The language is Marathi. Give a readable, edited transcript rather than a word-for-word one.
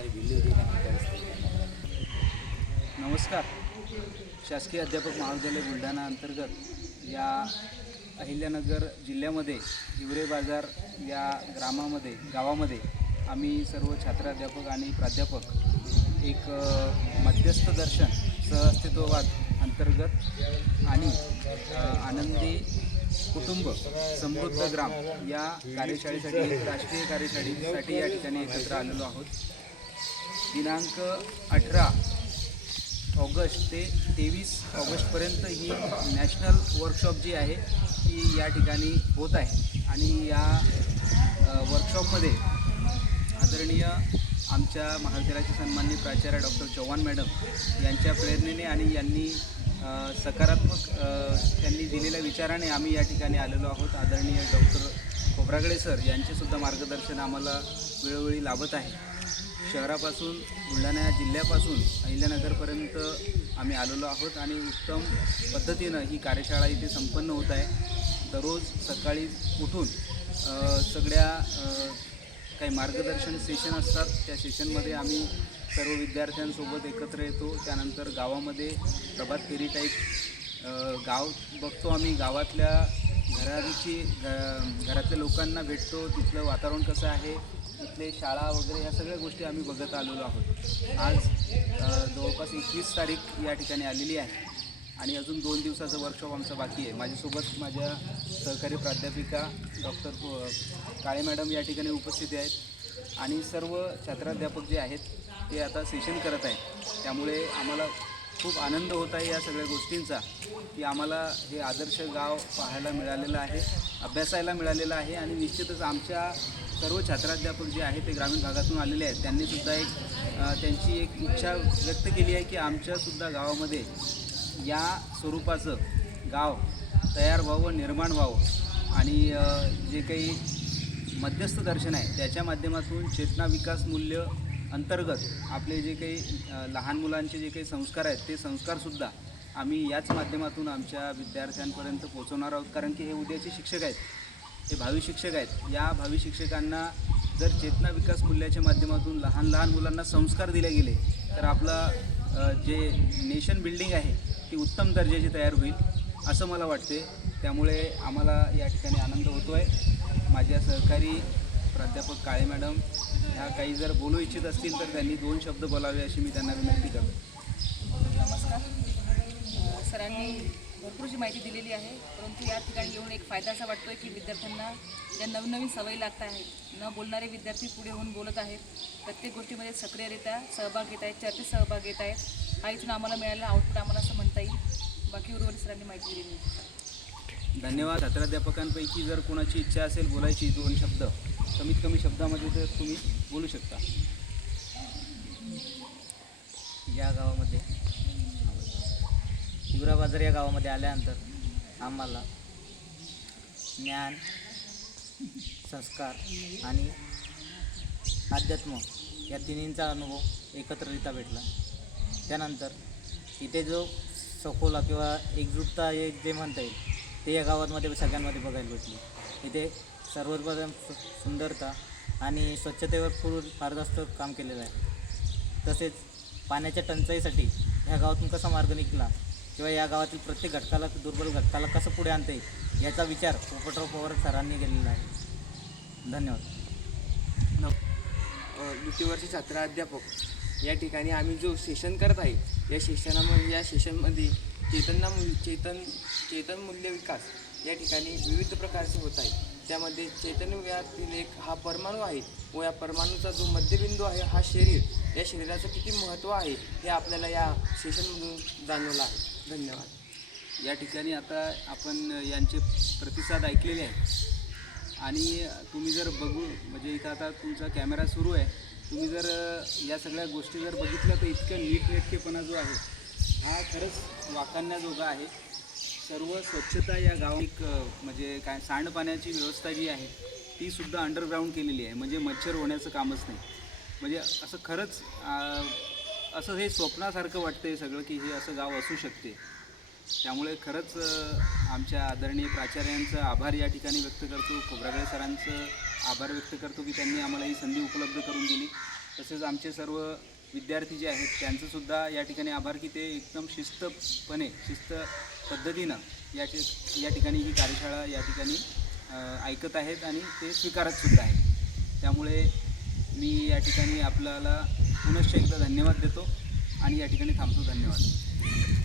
सारी बिल्ली होती त्या रस्त्यावर. नमस्कार. शासकीय अध्यापक महाविद्यालय बुलढाणा अंतर्गत या अहिल्यानगर जिल्ह्यामध्ये हिवरे बाजार या गावामध्ये आम्ही सर्व छात्राध्यापक आणि प्राध्यापक एक मध्यस्थ दर्शन सहअस्तित्ववाद अंतर्गत आणि आनंदी कुटुंब समृद्ध ग्राम या कार्यशाळेसाठी राष्ट्रीय कार्यशाळेसाठी या ठिकाणी एकत्र आलेलो आहोत. दिनांक 18 ऑगस्ट ते 23 ऑगस्टपर्यंत ही नॅशनल वर्कशॉप जी आहे ती या ठिकाणी होत आहे आणि या वर्कशॉपमध्ये आदरणीय आमच्या महाविद्यालयाचे सन्माननीय प्राचार्य डॉक्टर चव्हाण मॅडम यांच्या प्रेरणेने आणि यांनी सकारात्मक त्यांनी दिलेल्या विचाराने आम्ही या ठिकाणी आलेलो आहोत. आदरणीय डॉक्टर खोब्रागडे सर यांचेसुद्धा मार्गदर्शन आम्हाला वेळोवेळी लाभत आहे. शहरापासून बुलढाणा जिल्ह्यापासून अहिल्यानगरपर्यंत आम्ही आलेलो आहोत आणि उत्तम पद्धतीनं ही कार्यशाळा इथे संपन्न होत आहे. दररोज सकाळी उठून सगळ्या काही मार्गदर्शन सेशन असतात. त्या सेशनमध्ये आम्ही सर्व विद्यार्थ्यांसोबत एकत्र येतो. त्यानंतर गावामध्ये प्रभात फेरी टाईप गाव बघतो आम्ही. गावातल्या घरातल्या लोकांना भेटतो. तिथलं वातावरण कसं आहे, तिथले शाळा वगैरे ह्या सगळ्या गोष्टी आम्ही बघत आलेलो आहोत. आज जवळपास 21 तारीख या ठिकाणी आलेली आहे आणि अजून 2 दिवसाचं वर्कशॉप आमचं बाकी आहे. माझ्यासोबत माझ्या सहकारी प्राध्यापिका डॉक्टर काळे मॅडम या ठिकाणी उपस्थित आहेत आणि सर्व छात्राध्यापक जे आहेत ते आता सेशन करत आहेत. त्यामुळे आम्हाला खूप आनंद होत आहे या सगळ्या गोष्टींचा की आम्हाला हे आदर्श गाव पाहायला मिळालेलं आहे, अभ्यासायला मिळालेलं आहे आणि निश्चितच आमच्या सर्व छात्राध्यापक जे आहेत ते ग्रामीण भागातून आलेले आहेत. त्यांनीसुद्धा त्यांची एक इच्छा व्यक्त केली आहे की आमच्यासुद्धा गावामध्ये या स्वरूपाचं गाव तयार व्हावं, निर्माण व्हावं आणि जे काही मध्यस्थ दर्शन आहे त्याच्या माध्यमातून चेतना विकास मूल्य अंतर्गत आपले जे काही लहान मुलांचे जे काही संस्कार आहेत ते संस्कारसुद्धा आम्ही याच माध्यमातून आमच्या विद्यार्थ्यांपर्यंत पोहोचवणार आहोत. कारण की हे उद्याचे शिक्षक आहेत, हे भावी शिक्षक आहेत. या भावी शिक्षकांना जर चेतना विकास मूल्याच्या माध्यमातून लहान मुलांना संस्कार दिले गेले तर आपला जे नेशन बिल्डिंग आहे ती उत्तम दर्जाची तयार होईल असं मला वाटते. त्यामुळे आम्हाला या ठिकाणी आनंद होतो आहे. माझ्या सहकारी प्राध्यापक काळे मॅडम ह्या काही जर बोलू इच्छित असतील तर त्यांनी 2 शब्द बोलावे अशी मी त्यांना विनंती करतो. नमस्कार. सरांनी भरपूरशी माहिती दिलेली आहे, परंतु या ठिकाणी येऊन एक फायदा असा वाटतो आहे की विद्यार्थ्यांना ज्या नवीन सवयी लागत आहेत, न बोलणारे विद्यार्थी पुढे होऊन बोलत आहेत, प्रत्येक गोष्टीमध्ये सक्रियरित्या सहभाग घेत आहेत, चर्चेत सहभाग घेत आहेत. हा इथून आम्हाला मिळालेला आउटपुट आम्हाला असं म्हणता येईल. बाकी उर्वरित सरांनी माहिती दिलेली आहे. धन्यवाद. छात्राध्यापकांपैकी जर कोणाची इच्छा असेल बोलायची 2 शब्द कमीत कमी शब्दामध्ये तर तुम्ही बोलू शकता. या गावामध्ये हिवरा बाजार या गावामध्ये आल्यानंतर आम्हाला ज्ञान, संस्कार आणि अध्यात्म या तिन्हींचा अनुभव एकत्रित्या भेटला. त्यानंतर इथे जो सखोला किंवा एकजुटता एक जे म्हणता येईल ते या गावामध्ये सगळ्यांमध्ये बघायला भेटली. इथे सर्वप्रथम सुंदरता आणि स्वच्छतेवर फार जास्त काम केलेलं आहे. तसेच पाण्याच्या टंचाईसाठी ह्या गावातून कसा मार्ग निघाला किंवा या गावातील प्रत्येक घटकाला, दुर्बल घटकाला कसं पुढे आणता येईल याचा विचार पोपटराव पवार सरांनी केलेला आहे. धन्यवाद. द्वितीय वर्ष छात्राध्यापक या ठिकाणी आम्ही जो सेशन करत आहे या सेशनमध्ये चेतन मूल्य विकास या ठिकाणी विविध प्रकारचे होत आहे. त्यामध्ये चैतन्यातील एक हा परमाणू आहे व या परमाणूचा जो मध्यबिंदू आहे हा शरीर, या शरीराचं किती महत्त्व आहे हे आपल्याला या सेशनमधून जाणवलं आहे. धन्यवाद. या ठिकाणी आता आपण यांचे प्रतिसाद ऐकलेले आहेत आणि तुम्ही जर म्हणजे इथं आता तुमचा कॅमेरा सुरू आहे, तुम्ही जर या सगळ्या गोष्टी जर बघितल्या तर इतकं नीटनेटकेपणा जो आहे हा खरंच वाखाणण्याजोगा आहे. सर्व स्वच्छता या गावात म्हणजे काय सांडपाण्याची व्यवस्था जी आहे ती सुद्धा अंडरग्राऊंड केलेली आहे. म्हणजे मच्छर होण्याचं कामच नाही. म्हणजे असं खरंच असं हे स्वप्नासारखं वाटतं आहे सगळं की हे असं गाव असू शकते. त्यामुळे खरंच आमच्या आदरणीय प्राचार्यांचं आभार या ठिकाणी व्यक्त करतो. खोब्रागडे सरांचं आभार व्यक्त करतो की त्यांनी आम्हाला ही संधी उपलब्ध करून दिली. तसेच आमचे सर्व विद्यार्थी जे आहेत त्यांचंसुद्धा या ठिकाणी आभार की ते एकदम शिस्त पद्धतीनं या ठिकाणी ही कार्यशाळा या ठिकाणी ऐकत आहेत आणि ते स्वीकारतसुद्धा आहेत. त्यामुळे मी या ठिकाणी आपल्याला पुनश्च एकदा धन्यवाद देतो आणि या ठिकाणी थांबतो. धन्यवाद.